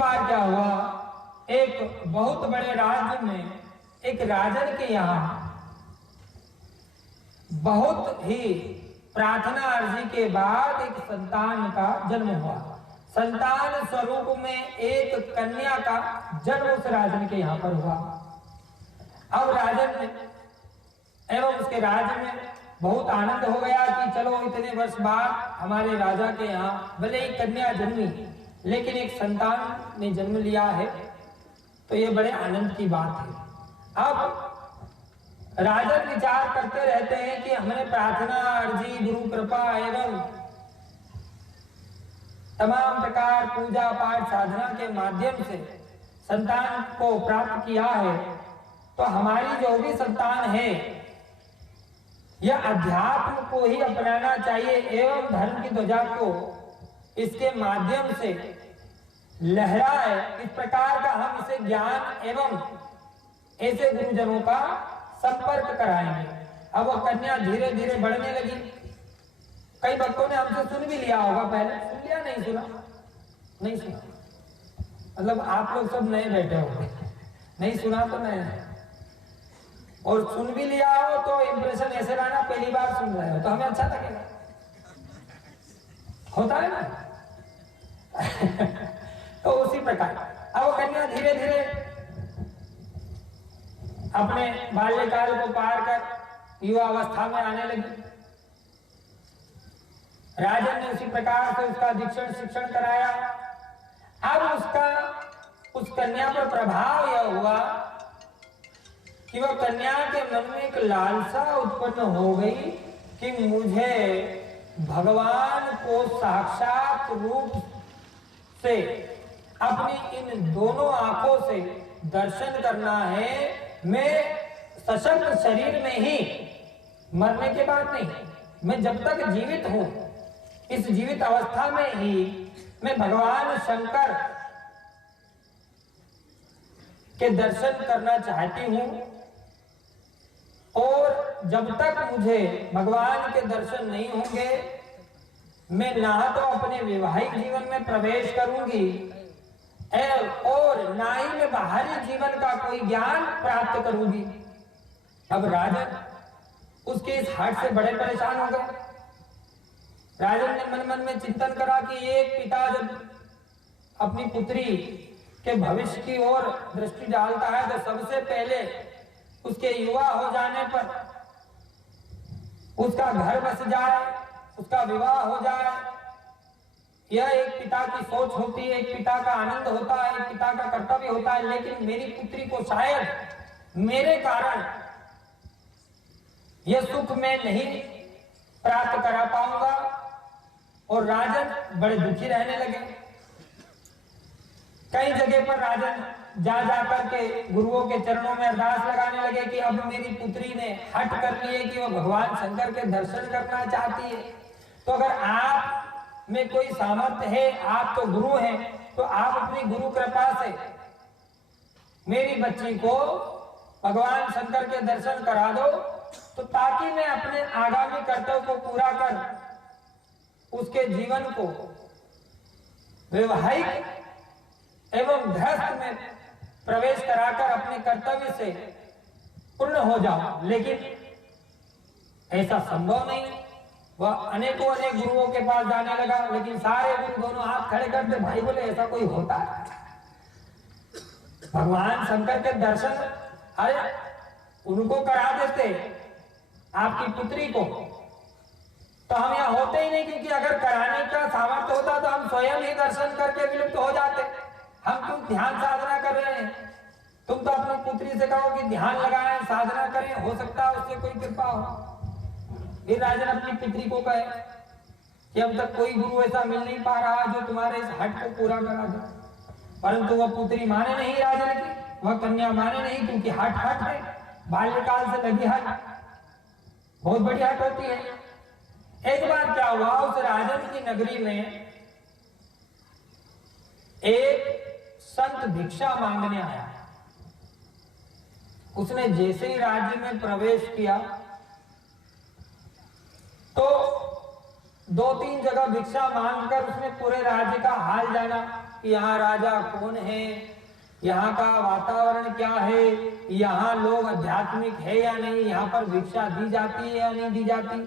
बार क्या हुआ, एक बहुत बड़े राज्य में एक राजन के यहाँ बहुत ही प्रार्थना अर्जी के बाद एक संतान का जन्म हुआ। संतान स्वरूप में एक कन्या का जन्म उस राजन के यहाँ पर हुआ। अब राजन में एवं उसके राज्य में बहुत आनंद हो गया कि चलो इतने वर्ष बाद हमारे राजा के यहाँ भले ही कन्या जन्मी लेकिन एक संतान ने जन्म लिया है, तो ये बड़े आनंद की बात है। अब राजन विचार करते रहते हैं कि हमने प्रार्थना अर्जी गुरु कृपा एवं तमाम प्रकार पूजा पाठ साधना के माध्यम से संतान को प्राप्त किया है, तो हमारी जो भी संतान है यह अध्यात्म को ही अपनाना चाहिए एवं धर्म की ध्वजा को इसके माध्यम से लहराए। इस प्रकार का हम इसे ज्ञान एवं ऐसे गुरुजनों का संपर्क कराएंगे। अब वो कन्या धीरे धीरे बढ़ने लगी। कई भक्तों ने हमसे सुन भी लिया होगा, पहले सुन लिया, नहीं सुना, नहीं सुना, मतलब आप लोग सब नए बैठे हो, नहीं सुना तो नए, और सुन भी लिया हो तो इंप्रेशन ऐसे लाना पहली बार सुन रहे हो तो हमें अच्छा लगेगा, होता है ना। तो उसी प्रकार अब वो कन्या धीरे धीरे अपने बाल्यकाल को पार कर युवा अवस्था में आने लगी। राजन ने उसी प्रकार से उसका दीक्षण शिक्षण कराया। अब उसका उस कन्या पर प्रभाव यह हुआ कि वह कन्या के मन में एक लालसा उत्पन्न हो गई कि मुझे भगवान को साक्षात रूप से अपनी इन दोनों आंखों से दर्शन करना है। मैं सशक्त शरीर में ही, मरने के बाद नहीं, मैं जब तक जीवित हूं इस जीवित अवस्था में ही मैं भगवान शंकर के दर्शन करना चाहती हूं, और जब तक मुझे भगवान के दर्शन नहीं होंगे मैं ना तो अपने वैवाहिक जीवन में प्रवेश करूंगी और ना ही मैं बाहरी जीवन का कोई ज्ञान प्राप्त करूंगी। अब राजन उसके इस हट से बड़े परेशान हो गए। राजन ने मन मन में चिंतन करा कि एक पिता जब अपनी पुत्री के भविष्य की ओर दृष्टि डालता है तो सबसे पहले उसके युवा हो जाने पर उसका घर बस जाए, उसका विवाह हो जाए, यह एक पिता की सोच होती है, एक पिता का आनंद होता है, एक पिता का कर्तव्य होता है। लेकिन मेरी पुत्री को शायद मेरे कारण यह सुख मैं नहीं प्राप्त करा पाऊंगा, और राजन बड़े दुखी रहने लगे। कई जगह पर राजन जा जाकर के गुरुओं के चरणों में अरदास लगाने लगे कि अब मेरी पुत्री ने हट कर लिए कि वह भगवान शंकर के दर्शन करना चाहती है, तो अगर आप में कोई सामर्थ्य है, आप तो गुरु हैं, तो आप अपनी गुरु कृपा से मेरी बच्ची को भगवान शंकर के दर्शन करा दो, तो ताकि मैं अपने आगामी कर्तव्य को पूरा कर उसके जीवन को वैवाहिक एवं गृहस्थ में प्रवेश कराकर अपने कर्तव्य से पूर्ण हो जाओ। लेकिन ऐसा संभव नहीं। वह अनेकों अनेक गुरुओं के पास जाने लगा, लेकिन सारे गुरु दोनों हाथ खड़े करते, भाई बोले ऐसा कोई होता है भगवान शंकर के दर्शन? अरे उनको करा देते आपकी पुत्री को, तो हम यहाँ होते ही नहीं, क्योंकि अगर कराने का सामर्थ्य होता तो हम स्वयं ही दर्शन करके विलुप्त हो जाते। हम तुम ध्यान साधना कर रहे हैं, तुम तो अपनी पुत्री से कहो कि ध्यान लगाएं, साधना करें, हो सकता है उससे कोई कृपा हो। फिर राजन अपनी पुत्री को कहे कि अब तक कोई गुरु ऐसा मिल नहीं पा रहा जो तुम्हारे इस हट को पूरा करा दे, परंतु वह पुत्री माने नहीं राजन की, वह कन्या माने नहीं, क्योंकि हट हट है, बाल्यकाल से लगी हट बहुत बड़ी हट होती है। एक बार क्या हुआ, उस राजन की नगरी में एक संत भिक्षा मांगने आया। उसने जैसे ही राज्य में प्रवेश किया तो 2-3 जगह भिक्षा मांगकर उसने पूरे राज्य का हाल जाना। कि यहाँ राजा कौन है, यहाँ का वातावरण क्या है, यहाँ लोग आध्यात्मिक है या नहीं, यहाँ पर भिक्षा दी जाती है या नहीं दी जाती।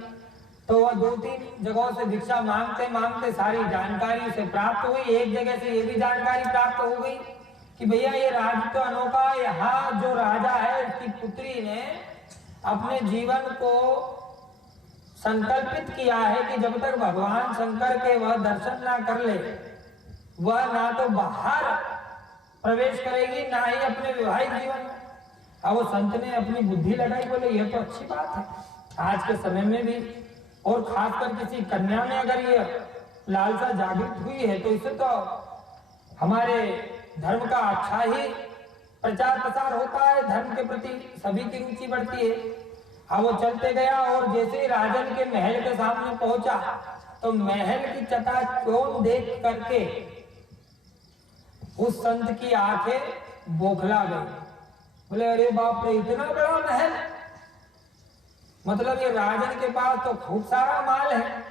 तो वह 2-3 जगहों से भिक्षा मांगते मांगते सारी जानकारी उसे प्राप्त हुई। एक जगह से ये भी जानकारी प्राप्त हो गई कि भैया ये राज्य तो अनोखा है, यहाँ जो राजा है उसकी पुत्री ने अपने जीवन को संकल्पित किया है कि जब तक भगवान शंकर के वह दर्शन ना कर ले, वह ना तो बाहर प्रवेश करेगी ना ही अपने वैवाहिक जीवन में। अब वो संत ने अपनी बुद्धि लगाई, बोले यह तो अच्छी बात है आज के समय में भी, और खासकर किसी कन्या में अगर ये लालसा जागृत हुई है तो इससे तो हमारे धर्म का अच्छा ही प्रचार प्रसार होता है, धर्म के प्रति सभी की रुचि बढ़ती है। अब वो चलते गया और जैसे ही राजन के महल के सामने पहुंचा तो महल की चकाचौंध देख करके उस संत की आंखें बौखला गई। बोले अरे बाप रे, इतना बड़ा महल, मतलब ये राजन के पास तो खूब सारा माल है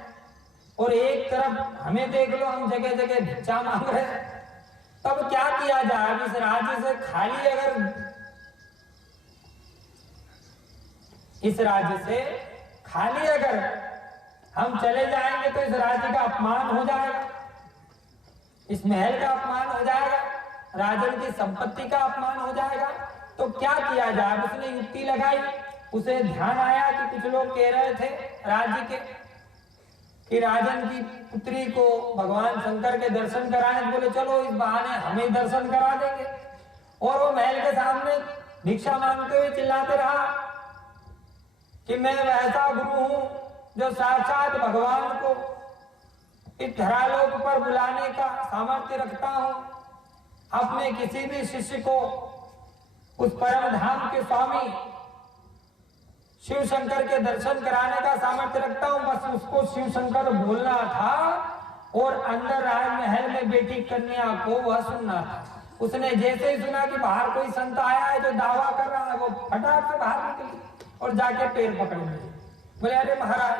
और एक तरफ हमें देख लो, हम जगह जगह भिक्षा मांग रहे हैं। तब क्या किया जाए, इस राज्य से खाली अगर इस राज्य से खाली अगर हम चले जाएंगे तो इस राज्य का अपमान हो जाएगा, इस महल का अपमान हो जाएगा, राजन की संपत्ति का अपमान हो जाएगा। तो क्या किया जाए, उसने युक्ति लगाई। उसे ध्यान आया कि कुछ लोग कह रहे थे राज्य के कि राजन की पुत्री को भगवान शंकर के दर्शन कराने, बोले चलो इस बहाने हमें दर्शन करा देंगे। और वो महल के सामने भिक्षा मांगते हुए चिल्लाते रहा कि मैं वैसा गुरु हूं जो साक्षात भगवान को इस धरालोक पर बुलाने का सामर्थ्य रखता हूं, अपने किसी भी शिष्य को उस परम धाम के स्वामी शिव शंकर के दर्शन कराने का सामर्थ्य रखता हूं। बस उसको शिव शंकर बोलना था और अंदर राजमहल में बैठी कन्या को वह सुनना था। उसने जैसे ही सुना कि बाहर कोई संत आया है जो दावा कर रहा है, वो फटाक से बाहर निकली और जाके पैर पकड़ लिए। बोले अरे महाराज,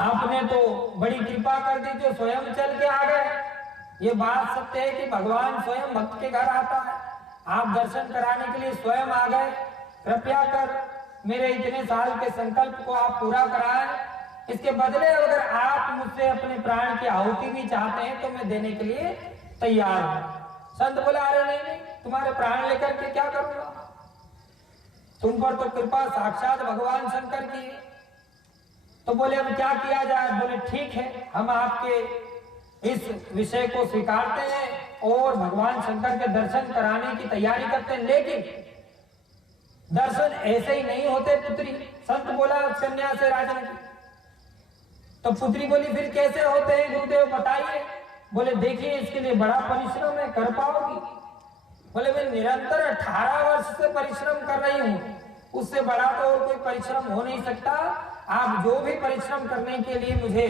आपने तो बड़ी कृपा कर दी, जो स्वयं चल के आ गए। ये बात सत्य है कि भगवान स्वयं भक्त के घर आता है, आप दर्शन कराने के लिए स्वयं आ गए। कृपया कर मेरे इतने साल के संकल्प को आप पूरा कराएं। इसके बदले अगर आप मुझसे अपने प्राण की आहुति भी चाहते हैं तो मैं देने के लिए तैयार हूं। संत बोले अरे नहीं नहीं, तुम्हारे प्राण लेकर के क्या करूंगा, तुम पर तो कृपा साक्षात भगवान शंकर की है। तो बोले अब क्या किया जाए। बोले ठीक है, हम आपके इस विषय को स्वीकारते हैं और भगवान शंकर के दर्शन कराने की तैयारी करते हैं, लेकिन दर्शन ऐसे ही नहीं होते पुत्री। संत बोला कन्या से राजन की। तो पुत्री बोली फिर कैसे होते हैं गुरुदेव बताइए। बोले देखिए इसके लिए बड़ा परिश्रम है, कर पाओगी। बोले मैं निरंतर 18 वर्ष से परिश्रम कर रही हूं, उससे बड़ा तो और कोई परिश्रम हो नहीं सकता। आप जो भी परिश्रम करने के लिए मुझे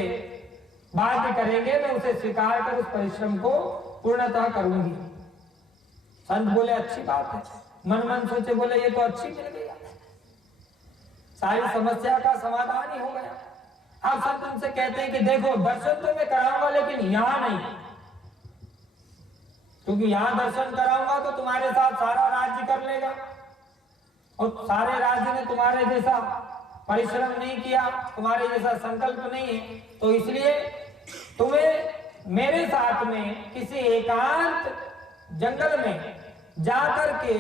बाध्य करेंगे मैं उसे स्वीकार कर उस परिश्रम को पूर्णतः करूंगी। संत बोले अच्छी बात है। मन मन सोचे, बोले ये तो अच्छी मिल गई, सारी समस्या का समाधान ही हो गया। अब संत उनसे कहते हैं कि देखो दर्शन तो मैं कराऊंगा लेकिन यहां नहीं, क्योंकि यहां दर्शन कराऊंगा तो तुम्हारे साथ सारा राज्य कर लेगा और सारे राज्य ने तुम्हारे जैसा परिश्रम नहीं किया, तुम्हारे जैसा संकल्प नहीं है। तो इसलिए तुम्हें मेरे साथ में किसी एकांत जंगल में जाकर के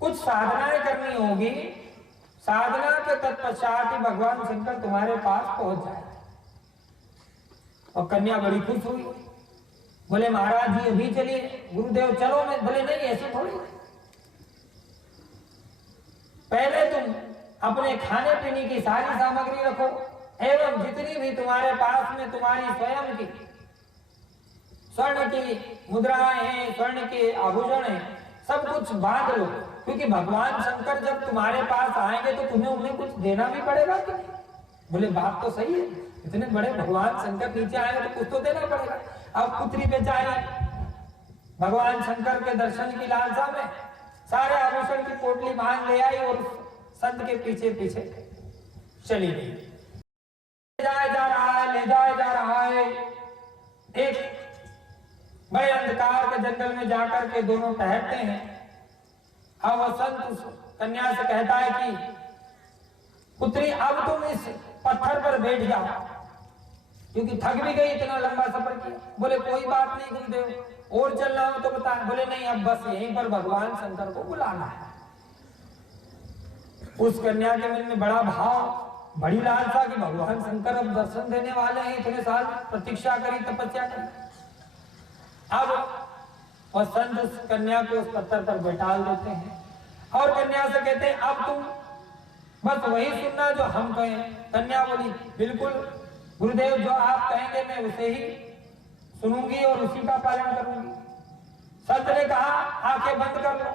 कुछ साधनाएं करनी होगी। साधना के तत्पश्चात ही भगवान शंकर तुम्हारे पास पहुंच जाए। और कन्या बड़ी खुश हुई, बोले महाराज जी अभी चलिए। गुरुदेव चलो मैं, बोले नहीं ऐसे थोड़ी, पहले तुम अपने खाने पीने की सारी सामग्री रखो एवं जितनी भी तुम्हारे पास में तुम्हारी स्वयं की स्वर्ण की मुद्राएं हैं, स्वर्ण के आभूषण हैं, सब कुछ बांध लो, क्योंकि भगवान शंकर जब तुम्हारे पास आएंगे तो तुम्हें उन्हें कुछ देना भी पड़ेगा कि नहीं। बोले बात तो सही है, इतने बड़े भगवान शंकर नीचे आएंगे तो कुछ तो देना पड़ेगा। अब पुत्री बेचारी भगवान शंकर के दर्शन की लालसा में सारे आभूषण की पोटली बांध ले आई और संत के पीछे पीछे चली गई। ले जाया जा रहा है, ले जाया जा रहा है। एक बड़े अंधकार के जंगल में जाकर के दोनों ठहरते हैं। अब वह संत उस कन्या से कहता है कि पुत्री अब तुम इस पत्थर पर बैठ जाओ, क्योंकि थक भी गई, इतना लंबा सफर किया। बोले कोई बात नहीं गुरुदेव, और चलना हो तो बता। बोले नहीं, अब बस यहीं पर भगवान शंकर को बुलाना है। उस कन्या के मन में बड़ा भाव, बड़ी लालसा कि भगवान शंकर अब दर्शन देने वाले हैं, इतने साल प्रतीक्षा करी, तपस्या करी। अब वह संत उस कन्या को उस पत्थर पर बैठाल देते हैं और कन्या से कहते हैं अब तुम बस वही सुनना जो हम कहें। कन्या बोली बिल्कुल गुरुदेव, जो आप कहेंगे मैं उसे ही सुनूंगी और उसी का पालन करूंगी। संत ने कहा आंखें बंद कर लो,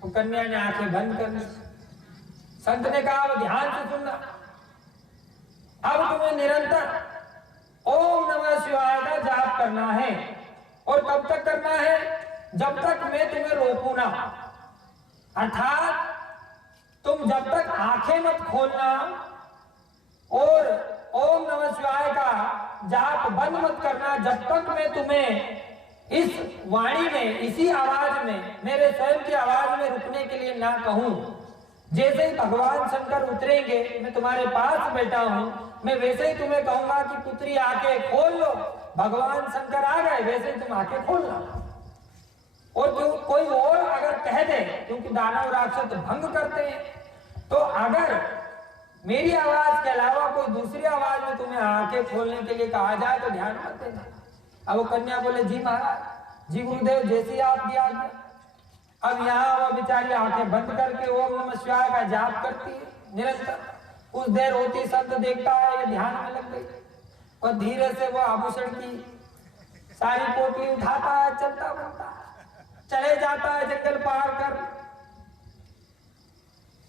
तो कन्या ने आंखें बंद कर ली। संत ने कहा वो ध्यान से सुनना, अब तुम्हें निरंतर ओम नमः शिवाय का जाप करना है। और कब तक करना है? जब तक मैं तुम्हें रोकूं ना, अर्थात तुम जब तक आंखें मत खोलना और ओम नमः शिवाय का जाप बंद मत करना, जब तक मैं तुम्हें इस वाणी में, इसी आवाज में, मेरे स्वयं की आवाज में रुकने के लिए ना कहूं। जैसे ही भगवान शंकर उतरेंगे, मैं तुम्हारे पास बैठा हूं, मैं वैसे ही तुम्हें कहूंगा कि पुत्री आंखें खोल लो, भगवान शंकर आ गए, वैसे ही तुम आंखें खोलना। और क्यों कोई और अगर कह दे, क्योंकि दानव राक्षस भंग करते हैं, तो अगर मेरी आवाज के अलावा कोई दूसरी आवाज में तुम्हें आंखें खोलने के लिए कहा जाए तो ध्यान मत देना। अब वो कन्या बोले जी महाराज, जी गुरुदेव, जैसी आपकी आज्ञा। अब यहाँ वह बेचारी आंखें बंद करके ओम नमः शिवाय का जाप करती है निरंतर। कुछ देर होती, संत देखता है ये ध्यान में लग गई, और धीरे से वो आभूषण की सारी पोटली उठाता है, चलता बनता चले जाता है जंगल पार कर,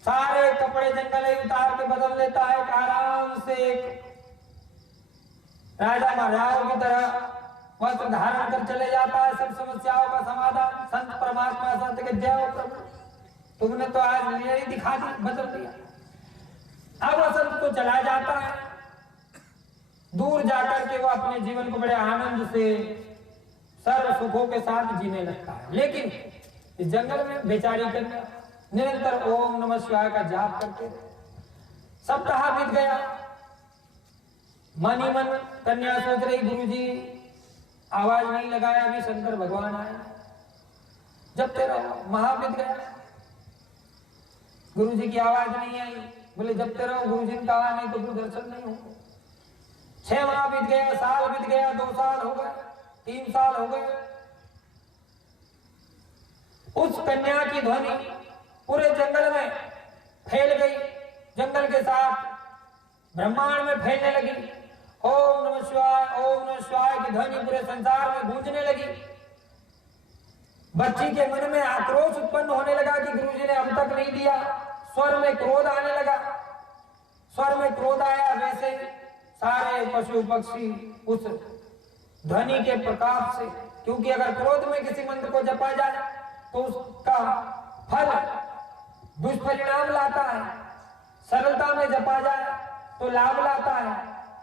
सारे कपड़े जंगल ही उतार के बदल लेता है। आराम से एक राजा महाराजाओं की तरह वस्त्र धारण कर चले जाता है। सब समस्याओं का समाधान। संत परमात्मा संत के जय हो प्रभु, तुमने तो आज लीला ही दिखा दी, बदल दिया। अब वसंत तो चला जाता है, दूर जाकर के वो अपने जीवन को बड़े आनंद से सर्व सुखों के साथ जीने लगता है। लेकिन इस जंगल में बेचारी कन्या निरंतर ओम नमः शिवाय का जाप करते। सप्ताह बीत गया, मन ही मन कन्या सोच रही गुरुजी आवाज नहीं लगाया, अभी शंकर भगवान आए, जब तेरा महा बीत गया, गुरुजी की आवाज नहीं आई। बोले जब तेरा गुरुजी ने कहा नहीं तो फिर दर्शन नहीं हो। 6 माह बीत गया, साल बीत गया, 2 साल हो गए, 3 साल हो गए। उस कन्या की ध्वनि पूरे जंगल में फैल गई, जंगल के साथ ब्रह्मांड में फैलने लगी। ओम नमः शिवाय की ध्वनि पूरे संसार में गूंजने लगी। बच्ची के मन में आक्रोश उत्पन्न होने लगा कि गुरुजी ने अब तक नहीं दिया। स्वर में क्रोध आने लगा, स्वर में क्रोध आया, वैसे सारे पशु पक्षी उस ध्वनि के प्रताप से, क्योंकि अगर क्रोध में किसी मंत्र को जपा जाए तो उसका फल दुष्परिणाम लाता है, सरलता में जपा जाए तो लाभ लाता है।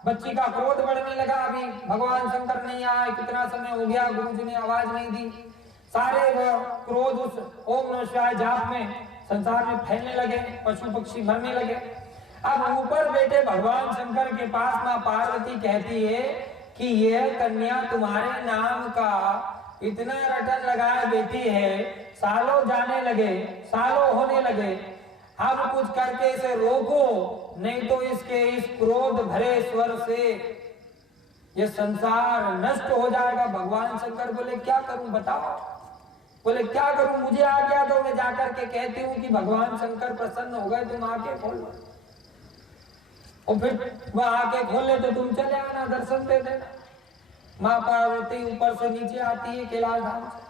बच्ची का क्रोध बढ़ने लगा, अभी भगवान शंकर नहीं आए, कितना समय हो गया, गुरुजी ने आवाज नहीं दी। सारे वो क्रोध उस ओम नमः शिवाय जाप में संसार में फैलने लगे, पशु पक्षी मरने लगे। अब ऊपर बैठे भगवान शंकर के पास मां पार्वती कहती है कि यह कन्या तुम्हारे नाम का इतना रटन लगाए बैठी है, सालों जाने लगे, सालों होने लगे, अब कुछ करके इसे रोको, नहीं तो इसके इस क्रोध भरे स्वर से ये संसार नष्ट हो जाएगा। भगवान शंकर बोले क्या करूं बताओ। बोले क्या करूं, मुझे आज्ञा दो, मैं जाकर के कहती हूँ कि भगवान शंकर प्रसन्न हो गए, तुम आंखें खोल लो। और फिर वह आंखें खोल ले तो तुम चले आना, दर्शन दे देना। माँ पार्वती ऊपर से नीचे आती है कैलाश धाम से,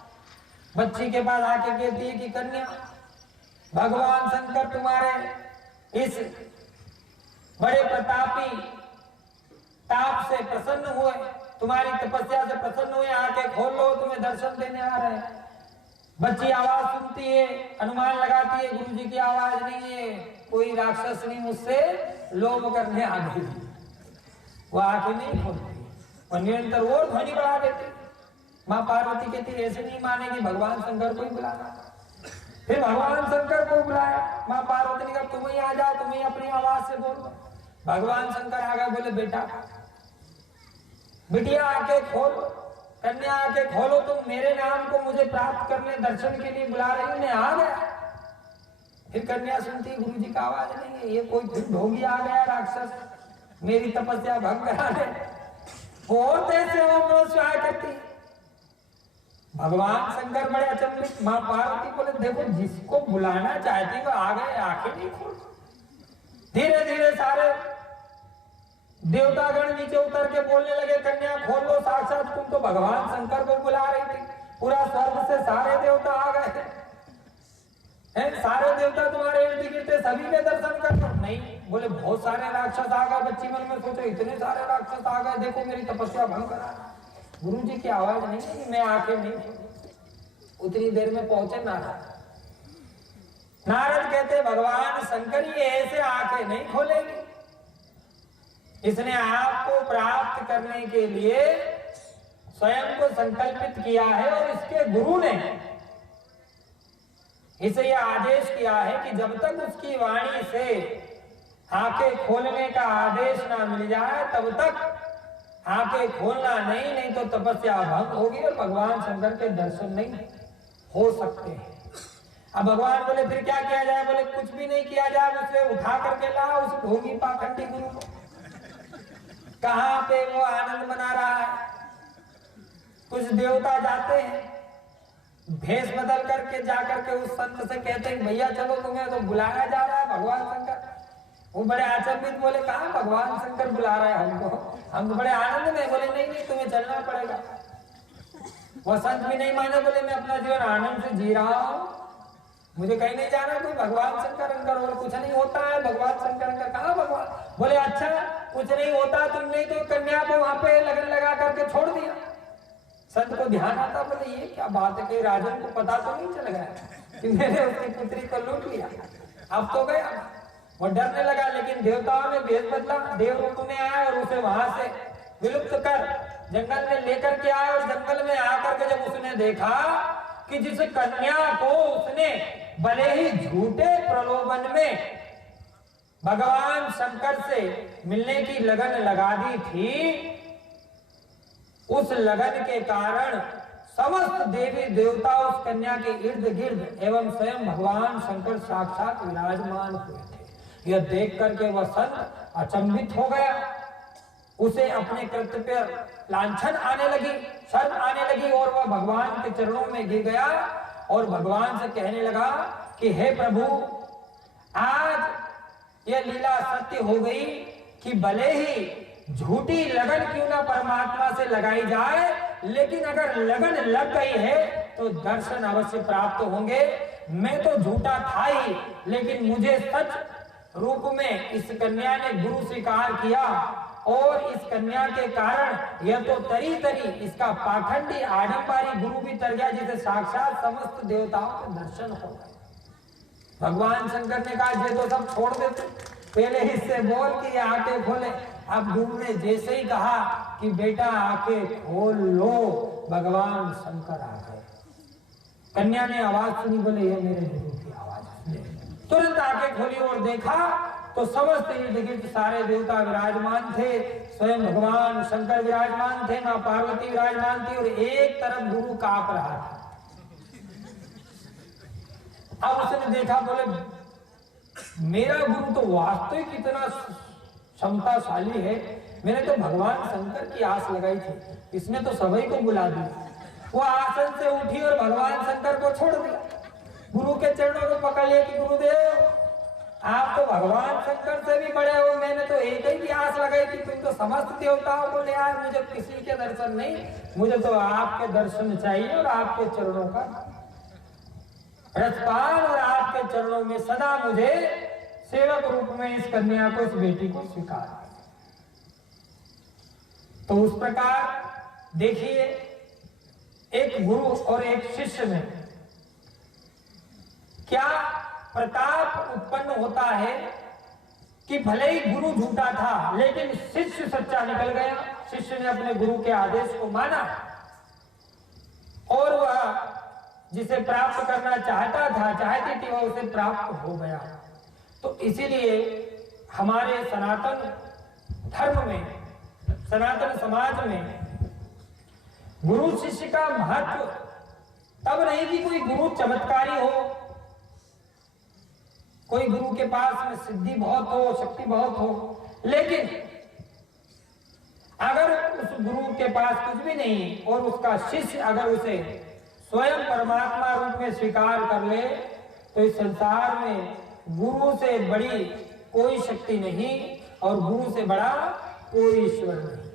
बच्ची के पास आके कहती है कि कन्या, भगवान शंकर तुम्हारे इस बड़े प्रतापी ताप से प्रसन्न हुए, तुम्हारी तपस्या से प्रसन्न हुए, आंखें खोल लो, तुम्हें दर्शन देने आ रहे हैं। बच्ची आवाज सुनती है, अनुमान लगाती है गुरुजी की आवाज नहीं है, कोई राक्षसनी मुझसे लोभ करने आ गई। वो आंखें नहीं खोलती, और निरंतर और ध्वनि बढ़ा देते। माँ पार्वती कहती ऐसे नहीं मानेगी, भगवान शंकर को ही बुलाना। फिर भगवान शंकर को बुलाया। माँ पार्वती ने कहा तुम ही आ जाओ, तुम ही अपनी आवाज से बोलो। भगवान शंकर आ गए, बोले बेटा बिटिया आके खोल, कन्या आके खोलो, तुम मेरे नाम को मुझे प्राप्त करने दर्शन के लिए बुला रही हो। मैं आ गया। फिर कन्या सुनती गुरु जी का आवाज नहीं है, ये कोई फिर ढोंगी आ गया राक्षस, मेरी तपस्या भंग कराने। बहुत ऐसे ओम स्वाहा करती। भगवान शंकर बड़े अचंभित। मां पार्वती बोले देखो जिसको बुलाना चाहती वो आ गए, आंखें नहीं खोल। धीरे धीरे सारे देवतागण नीचे उतर के बोलने लगे कन्या खोल लो, साक्षात तुम तो भगवान शंकर को बुला रही थी। पूरा स्वर्ग से सारे देवता आ गए हैं, सारे देवता तुम्हारे इर्द गिर्द थे, सभी के दर्शन कर लो। नहीं, बोले बहुत सारे राक्षस आ गए। बच्ची मन में सोचे इतने सारे राक्षस आ गए, देखो मेरी तपस्या भंग करा। गुरु जी की आवाज नहीं है, मैं आंखें नहीं खोली। उतनी देर में पहुंचे नारद। नारद कहते भगवान शंकर ये ऐसे आंखें नहीं खोलेगी, इसने आपको प्राप्त करने के लिए स्वयं को संकल्पित किया है और इसके गुरु ने इसे यह आदेश किया है कि जब तक उसकी वाणी से आंखें खोलने का आदेश ना मिल जाए तब तक आंखें खोलना नहीं, नहीं तो तपस्या भंग होगी और भगवान शंकर के दर्शन नहीं हो सकते हैं। अब भगवान बोले फिर क्या किया जाए? बोले कुछ भी नहीं किया जाए, उसे उठा करके ला उस ढोंगी पाखंडी गुरु को। कहां पे वो आनंद मना रहा है। कुछ देवता जाते हैं भेष बदल करके जाकर के उस संत से कहते हैं भैया चलो तुम्हें तो बुलाया जा रहा है भगवान शंकर। वो बड़े आचंबित बोले कहां भगवान शंकर बुला रहा है हमको, हम तो बड़े आनंद में। बोले नहीं नहीं तुम्हें चलना पड़ेगा। वो संत भी नहीं माने, बोले मैं अपना जीवन आनंद से जी रहा हूं, मुझे कहीं नहीं जाना। कोई भगवान शंकर अंकर और कुछ नहीं होता है। भगवान शंकर अंकर कहां भगवान? बोले अच्छा कुछ नहीं होता, तुमने तो कन्या को वहां पे लगन लगा करके छोड़ दिया। संत को ध्यान आता, बोले ये क्या बात है कि राजन को पता तो नहीं चल गया कि मैंने उसकी पुत्री को लूट लिया, अब तो गया। वो डरने लगा, लेकिन देवताओं ने भेष बदला, देव रूप में आया और उसे वहां से विलुप्त कर जंगल में लेकर के आया। और जंगल में आकर के जब उसने देखा कि जिस कन्या को उसने भले ही झूठे प्रलोभन में भगवान शंकर से मिलने की लगन लगा दी थी, उस लगन के कारण समस्त देवी देवता उस कन्या के इर्द गिर्द एवं स्वयं भगवान शंकर साक्षात विराजमान हुए थे। यह देख करके वह संत अचंभित हो गया। उसे अपने कृत्य पर लांछन आने लगी, शर्म आने लगी और वह भगवान के चरणों में गिर गया और भगवान से कहने लगा कि हे प्रभु, आज यह लीला सत्य हो गई कि भले ही झूठी लगन क्यों ना परमात्मा से लगाई जाए, लेकिन अगर लगन लग गई है तो दर्शन अवश्य प्राप्त होंगे। मैं तो झूठा था ही, लेकिन मुझे सच रूप में इस कन्या ने गुरु स्वीकार किया और इस कन्या के कारण यह तो तरी तरी इसका पाखंडी आडंबरी गुरु भी तर गया, जिसे साक्षात समस्त देवताओं के दर्शन हो गए। भगवान शंकर ने कहा ये तो सब छोड़ देते, पहले इससे बोल कि ये आंखें खोले। अब गुरु ने जैसे ही कहा कि बेटा आंखें खोल लो, भगवान शंकर आ गए। कन्या ने आवाज सुनी, बोले ये मेरे गुरु की आवाज है। तुरंत आंखें खोली और देखा तो समस्त इर्द गिर्द सारे देवता विराजमान थे, स्वयं भगवान शंकर विराजमान थे, मां पार्वती विराजमान थी और एक तरफ गुरु कांप रहा था। अब उसने देखा, बोले मेरा गुरु तो वास्तविक इतना क्षमताशाली है, मैंने तो भगवान शंकर की आस लगाई थी, इसने तो सभी को बुला दिया। वो आसन से उठी और भगवान शंकर को छोड़ दिया, गुरु के चरणों को पकड़ लिया कि गुरुदेव आप तो भगवान शंकर से भी बड़े हो, मैंने तो एक ही की आस लगाई थी, तुम तो समस्त देवताओं को ले आए, मुझे किसी के दर्शन नहीं, मुझे तो आपके दर्शन चाहिए और आपके चरणों का रसपान और आपके चरणों में सदा मुझे सेवक रूप में इस कन्या को, इस बेटी को स्वीकार। तो उस प्रकार देखिए एक गुरु और एक शिष्य में क्या प्रताप उत्पन्न होता है कि भले ही गुरु झूठा था लेकिन शिष्य सच्चा निकल गया। शिष्य ने अपने गुरु के आदेश को माना और वह जिसे प्राप्त करना चाहती थी वह उसे प्राप्त हो गया। तो इसीलिए हमारे सनातन धर्म में, सनातन समाज में गुरु शिष्य का महत्व तब नहीं कि कोई गुरु चमत्कारी हो, कोई गुरु के पास में सिद्धि बहुत हो, शक्ति बहुत हो, लेकिन अगर उस गुरु के पास कुछ भी नहीं और उसका शिष्य अगर उसे स्वयं परमात्मा रूप में स्वीकार कर ले तो इस संसार में गुरु से बड़ी कोई शक्ति नहीं और गुरु से बड़ा कोई ईश्वर नहीं।